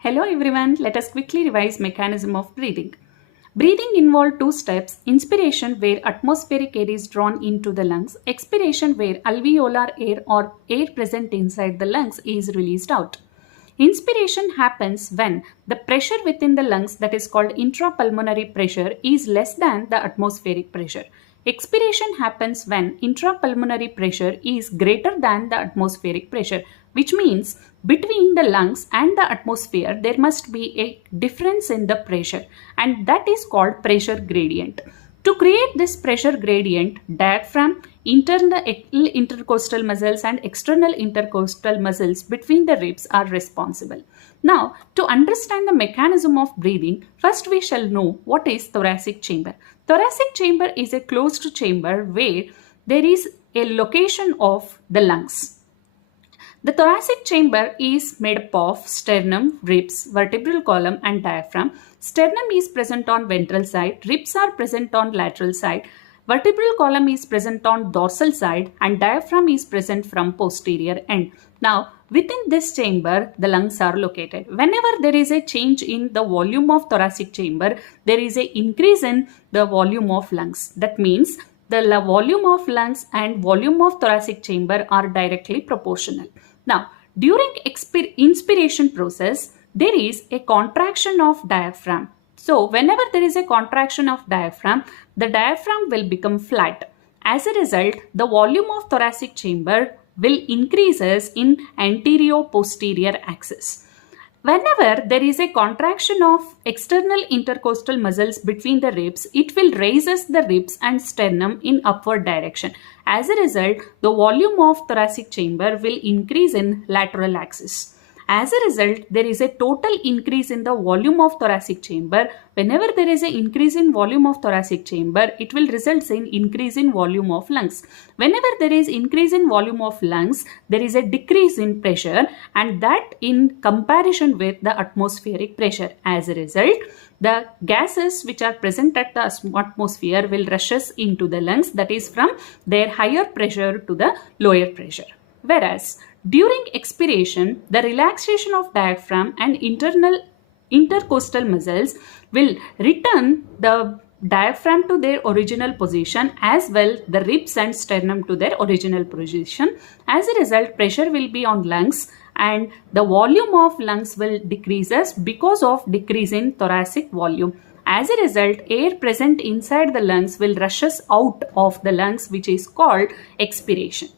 Hello everyone, let us quickly revise mechanism of breathing. Breathing involves two steps: inspiration where atmospheric air is drawn into the lungs, expiration where alveolar air or air present inside the lungs is released out. Inspiration happens when the pressure within the lungs, that is called intrapulmonary pressure, is less than the atmospheric pressure. Expiration happens when intrapulmonary pressure is greater than the atmospheric pressure, which means between the lungs and the atmosphere there must be a difference in the pressure, and that is called pressure gradient. To create this pressure gradient, diaphragm, internal intercostal muscles and external intercostal muscles between the ribs are responsible. Now, to understand the mechanism of breathing, first we shall know what is thoracic chamber. Thoracic chamber is a closed chamber where there is a location of the lungs. The thoracic chamber is made up of sternum, ribs, vertebral column and diaphragm. Sternum is present on ventral side, ribs are present on lateral side, vertebral column is present on dorsal side and diaphragm is present from posterior end. Now, within this chamber, the lungs are located. Whenever there is a change in the volume of thoracic chamber, there is an increase in the volume of lungs. That means the volume of lungs and volume of thoracic chamber are directly proportional. Now, during inspiration process, there is a contraction of diaphragm. So, whenever there is a contraction of diaphragm, the diaphragm will become flat. As a result, the volume of thoracic chamber will increases in anterior-posterior axis. Whenever there is a contraction of external intercostal muscles between the ribs, it will raises the ribs and sternum in upward direction. As a result, the volume of thoracic chamber will increase in lateral axis. As a result, there is a total increase in the volume of thoracic chamber. Whenever there is an increase in volume of thoracic chamber, it will result in increase in volume of lungs. Whenever there is increase in volume of lungs, there is a decrease in pressure, and that in comparison with the atmospheric pressure. As a result, the gases which are present at the atmosphere will rushes into the lungs, that is from their higher pressure to the lower pressure. Whereas during expiration, the relaxation of diaphragm and internal intercostal muscles will return the diaphragm to their original position, as well the ribs and sternum to their original position. As a result, pressure will be on lungs and the volume of lungs will decreases because of decrease in thoracic volume. As a result, air present inside the lungs will rushes out of the lungs, which is called expiration.